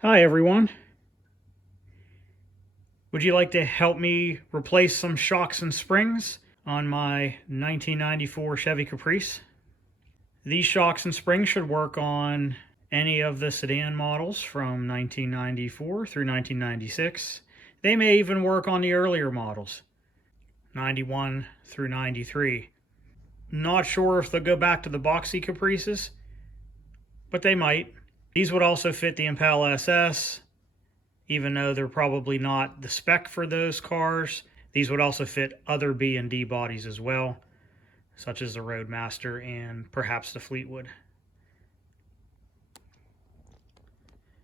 Hi everyone. Would you like to help me replace some shocks and springs on my 1994 Chevy Caprice? These shocks and springs should work on any of the sedan models from 1994 through 1996. They may even work on the earlier models, 91 through 93. Not sure if they'll go back to the boxy Caprices, but they might. These would also fit the Impala SS, even though they're probably not the spec for those cars. These would also fit other B and D bodies as well, such as the Roadmaster and perhaps the Fleetwood.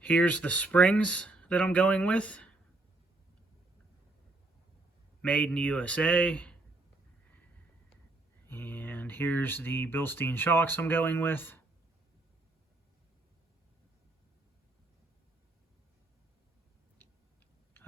Here's the springs that I'm going with. Made in the USA. And here's the Bilstein shocks I'm going with.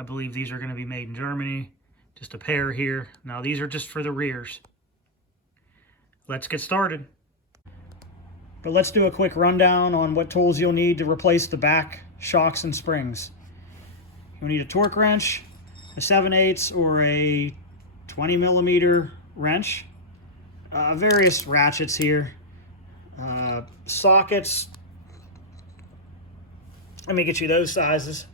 I believe these are going to be made in Germany. Just a pair here. Now these are just for the rears. Let's get started. But let's do a quick rundown on what tools you'll need to replace the back shocks and springs. You'll need a torque wrench, a 7/8 or a 20mm wrench, various ratchets here, sockets. Let me get you those sizes.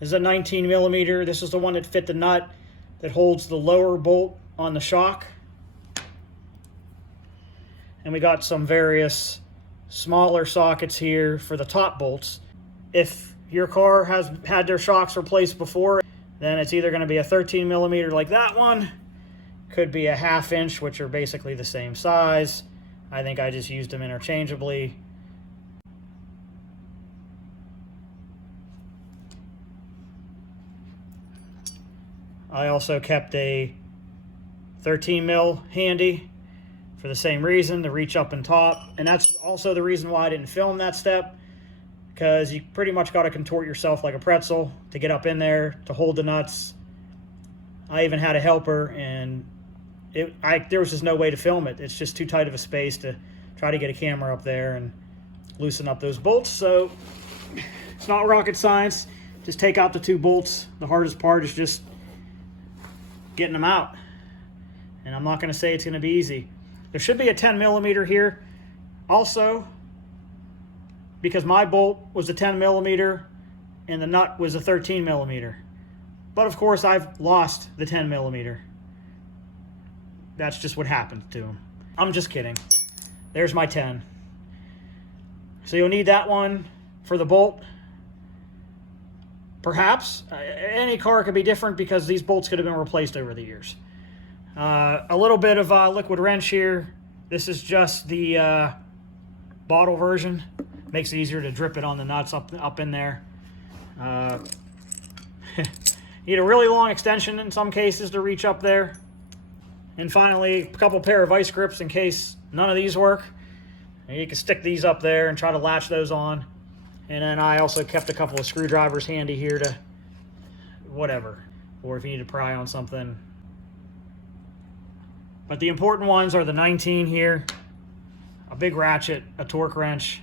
This is a 19mm. This is the one that fit the nut that holds the lower bolt on the shock. And we got some various smaller sockets here for the top bolts. If your car has had their shocks replaced before, then it's either going to be a 13mm like that one, could be a 1/2 inch, which are basically the same size. I think I just used them interchangeably. I also kept a 13mm handy for the same reason, to reach up and top. And that's also the reason why I didn't film that step, because you pretty much got to contort yourself like a pretzel to get up in there, to hold the nuts. I even had a helper, and there was just no way to film it. It's just too tight of a space to try to get a camera up there and loosen up those bolts. So it's not rocket science. Just take out the 2 bolts. The hardest part is just getting them out. And I'm not going to say it's going to be easy. There should be a 10mm here also, because my bolt was a 10mm and the nut was a 13mm. But of course I've lost the 10mm. That's just what happened to them. I'm just kidding. There's my 10. So you'll need that one for the bolt. Perhaps. Any car could be different because these bolts could have been replaced over the years. A little bit of liquid wrench here. This is just the bottle version. Makes it easier to drip it on the nuts up in there. Need a really long extension in some cases to reach up there. And finally, a couple pair of vice grips in case none of these work. And you can stick these up there and try to latch those on. And then I also kept a couple of screwdrivers handy here to whatever, or if you need to pry on something. But the important ones are the 19 here, a big ratchet, a torque wrench,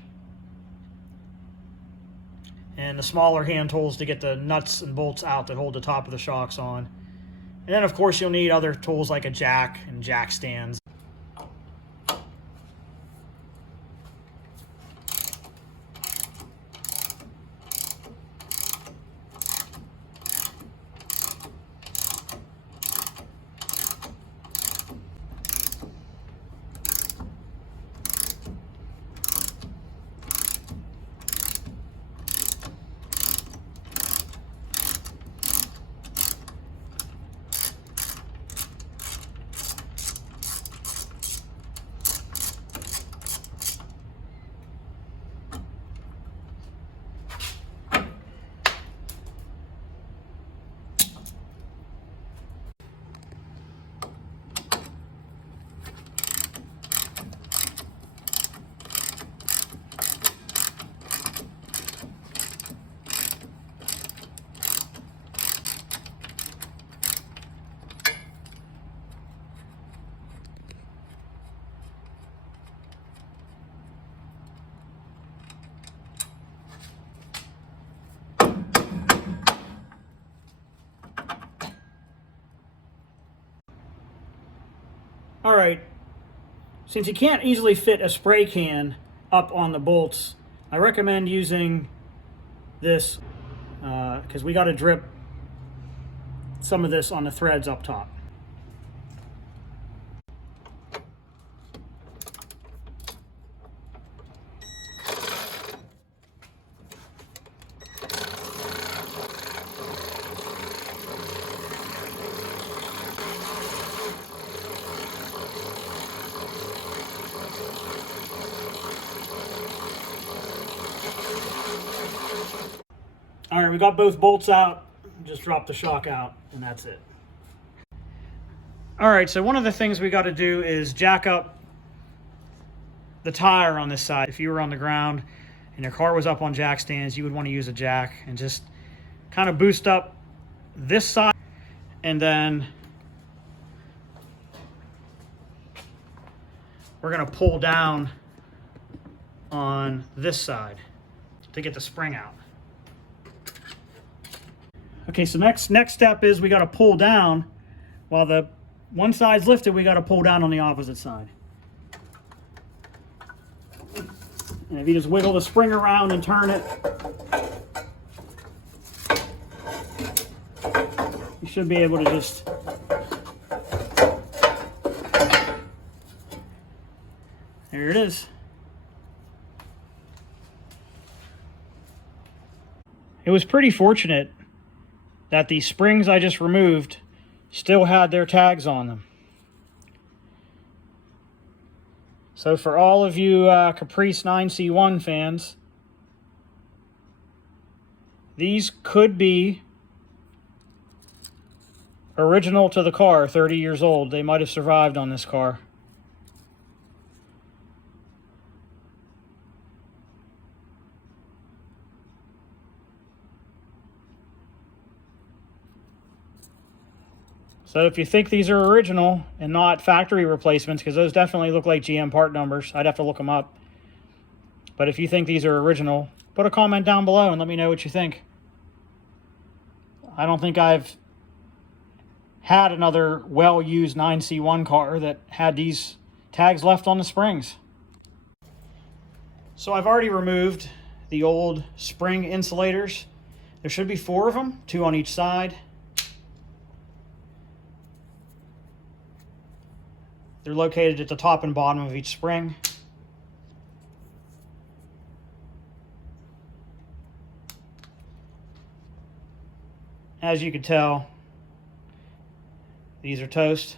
and the smaller hand tools to get the nuts and bolts out that hold the top of the shocks on. And then of course you'll need other tools like a jack and jack stands. All right, since you can't easily fit a spray can up on the bolts, I recommend using this because we got to drip some of this on the threads up top. All right, we got both bolts out. Just drop the shock out, and that's it. All right, so one of the things we got to do is jack up the tire on this side. If you were on the ground and your car was up on jack stands, you would want to use a jack and just kind of boost up this side, and then we're going to pull down on this side to get the spring out. Okay, so next step is we got to pull down. While the one side's lifted, we got to pull down on the opposite side. And if you just wiggle the spring around and turn it, you should be able to just there it is. It was pretty fortunate that the springs I just removed still had their tags on them. So for all of you Caprice 9C1 fans, these could be original to the car, 30 years old. They might have survived on this car. So if you think these are original and not factory replacements, because those definitely look like GM part numbers, I'd have to look them up. But if you think these are original, put a comment down below and let me know what you think. I don't think I've had another well-used 9C1 car that had these tags left on the springs. So I've already removed the old spring insulators. There should be 4 of them, 2 on each side. They're located at the top and bottom of each spring. As you can tell, these are toast.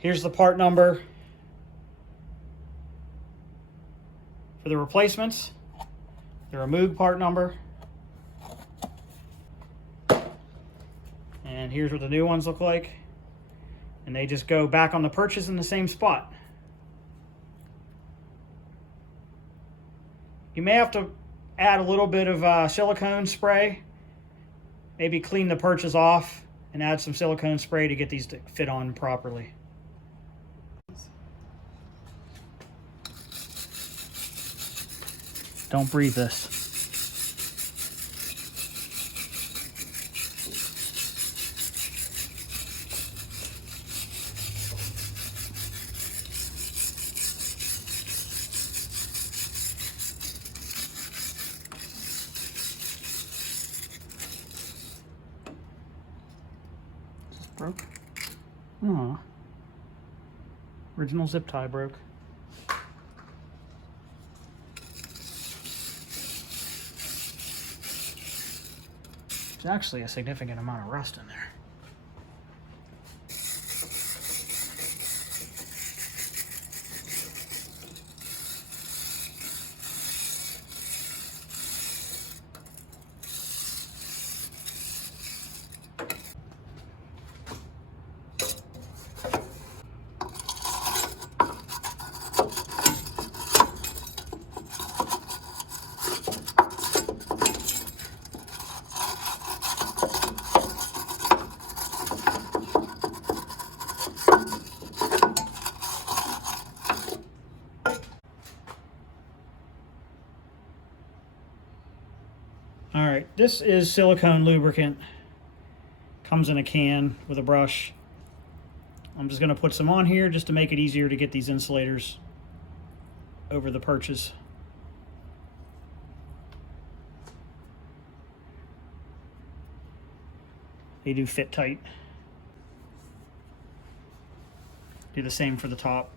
Here's the part number for the replacements. The remove part number. And here's what the new ones look like. And they just go back on the purchase in the same spot. You may have to add a little bit of silicone spray. Maybe clean the purchase off and add some silicone spray to get these to fit on properly. Don't breathe this. Broke? Aw. Original zip tie broke. There's actually a significant amount of rust in there. All right, this is silicone lubricant. Comes in a can with a brush. I'm just going to put some on here just to make it easier to get these insulators over the perches. They do fit tight. Do the same for the top.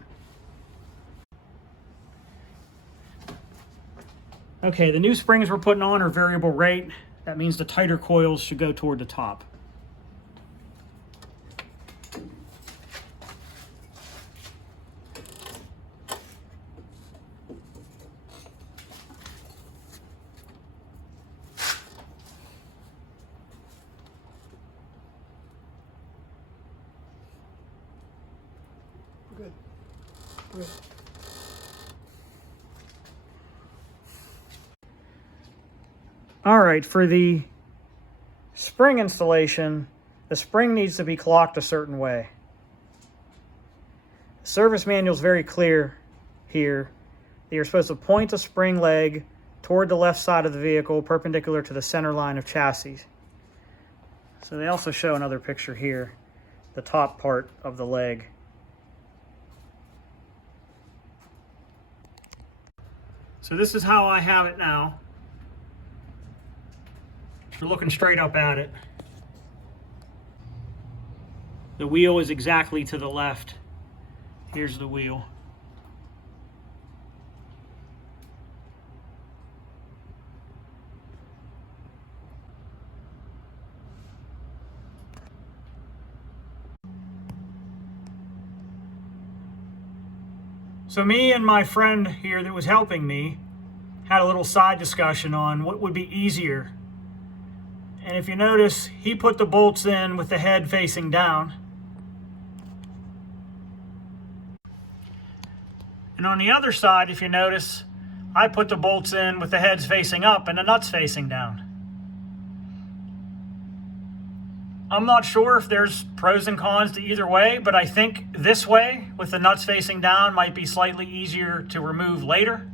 Okay, the new springs we're putting on are variable rate. That means the tighter coils should go toward the top. Good. Good. All right, for the spring installation, the spring needs to be clocked a certain way. The service manual is very clear here that you're supposed to point the spring leg toward the left side of the vehicle, perpendicular to the center line of chassis. So they also show another picture here, the top part of the leg. So this is how I have it now. We're looking straight up at it. The wheel is exactly to the left. Here's the wheel. So me and my friend here that was helping me had a little side discussion on what would be easier. And if you notice, he put the bolts in with the head facing down. And on the other side, if you notice, I put the bolts in with the heads facing up and the nuts facing down. I'm not sure if there's pros and cons to either way, but I think this way, with the nuts facing down, might be slightly easier to remove later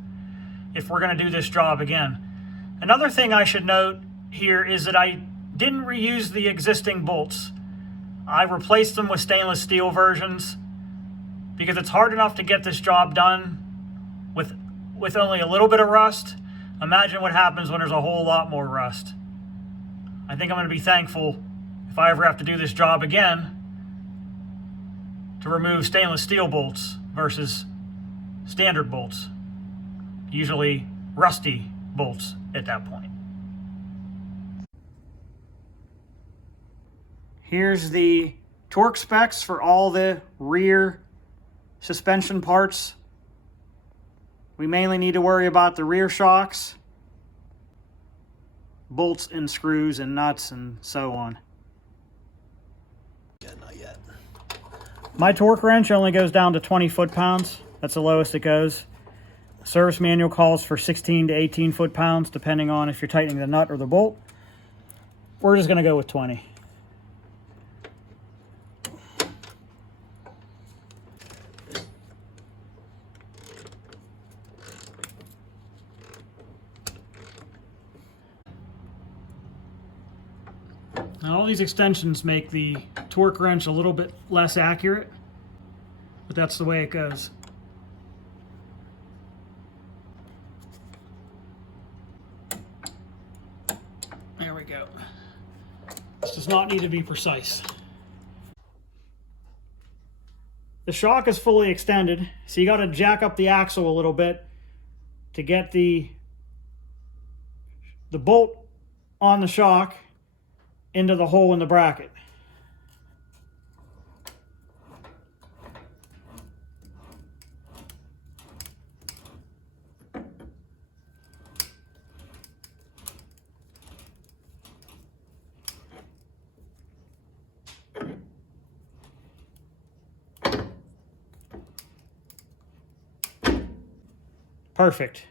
if we're going to do this job again. Another thing I should note here is that I didn't reuse the existing bolts. I replaced them with stainless steel versions because it's hard enough to get this job done with only a little bit of rust. Imagine what happens when there's a whole lot more rust. I think I'm going to be thankful if I ever have to do this job again to remove stainless steel bolts versus standard bolts, usually rusty bolts at that point. Here's the torque specs for all the rear suspension parts. We mainly need to worry about the rear shocks, bolts and screws and nuts and so on. Yeah, not yet. My torque wrench only goes down to 20 foot-pounds. That's the lowest it goes. The service manual calls for 16 to 18 foot-pounds, depending on if you're tightening the nut or the bolt. We're just going to go with 20. Now all these extensions make the torque wrench a little bit less accurate, but that's the way it goes. There we go. This does not need to be precise. The shock is fully extended, so you got to jack up the axle a little bit to get the bolt on the shock into the hole in the bracket. Perfect.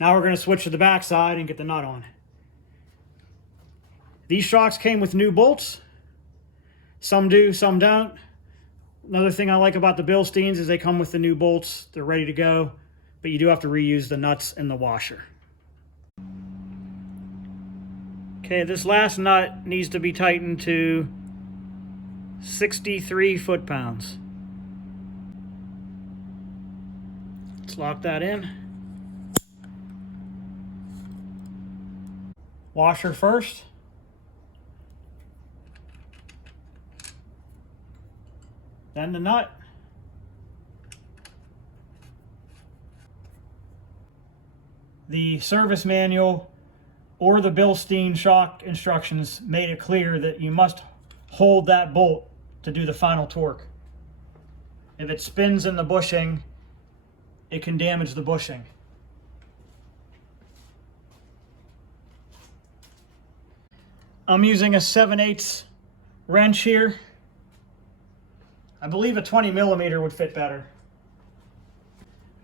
Now we're going to switch to the back side and get the nut on. These shocks came with new bolts. Some do, some don't. Another thing I like about the Bilsteins is they come with the new bolts. They're ready to go, but you do have to reuse the nuts and the washer. Okay, this last nut needs to be tightened to 63 foot-pounds. Let's lock that in. Washer first. Then the nut. The service manual or the Bilstein shock instructions made it clear that you must hold that bolt to do the final torque. If it spins in the bushing, it can damage the bushing. I'm using a 7/8 wrench here. I believe a 20 millimeter would fit better,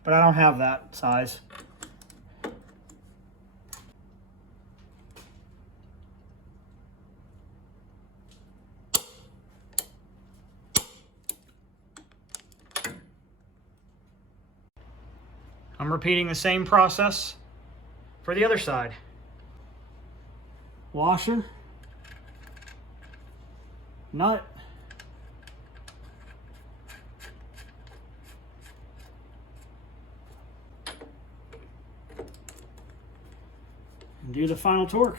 but I don't have that size. I'm repeating the same process for the other side. Washer, nut, and do the final torque.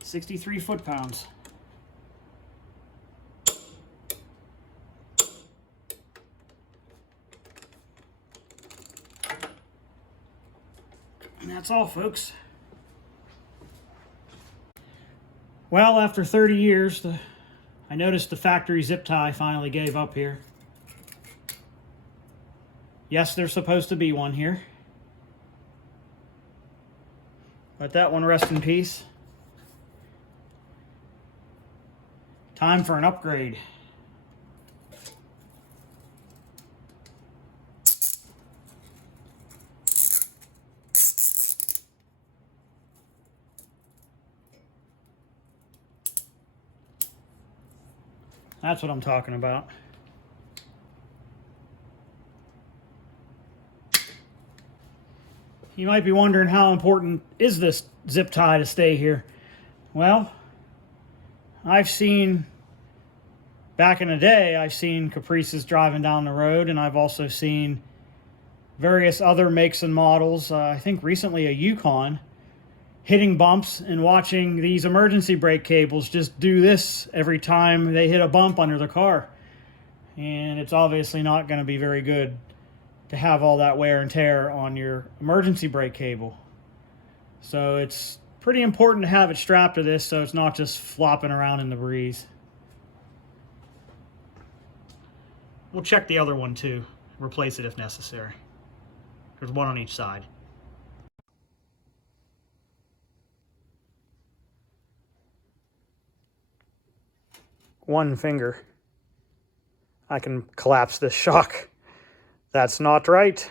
.63 foot-pounds. And that's all, folks. Well, after 30 years, I noticed the factory zip tie finally gave up here. Yes, there's supposed to be one here. Let that one rest in peace. Time for an upgrade. That's what I'm talking about. You might be wondering, how important is this zip tie to stay here? Well, I've seen, back in the day, I've seen Caprices driving down the road, and I've also seen various other makes and models, I think recently a Yukon, hitting bumps and watching these emergency brake cables just do this every time they hit a bump under the car. And it's obviously not going to be very good to have all that wear and tear on your emergency brake cable. So it's pretty important to have it strapped to this so it's not just flopping around in the breeze. We'll check the other one too, replace it if necessary. There's one on each side. One finger. I can collapse this shock. That's not right.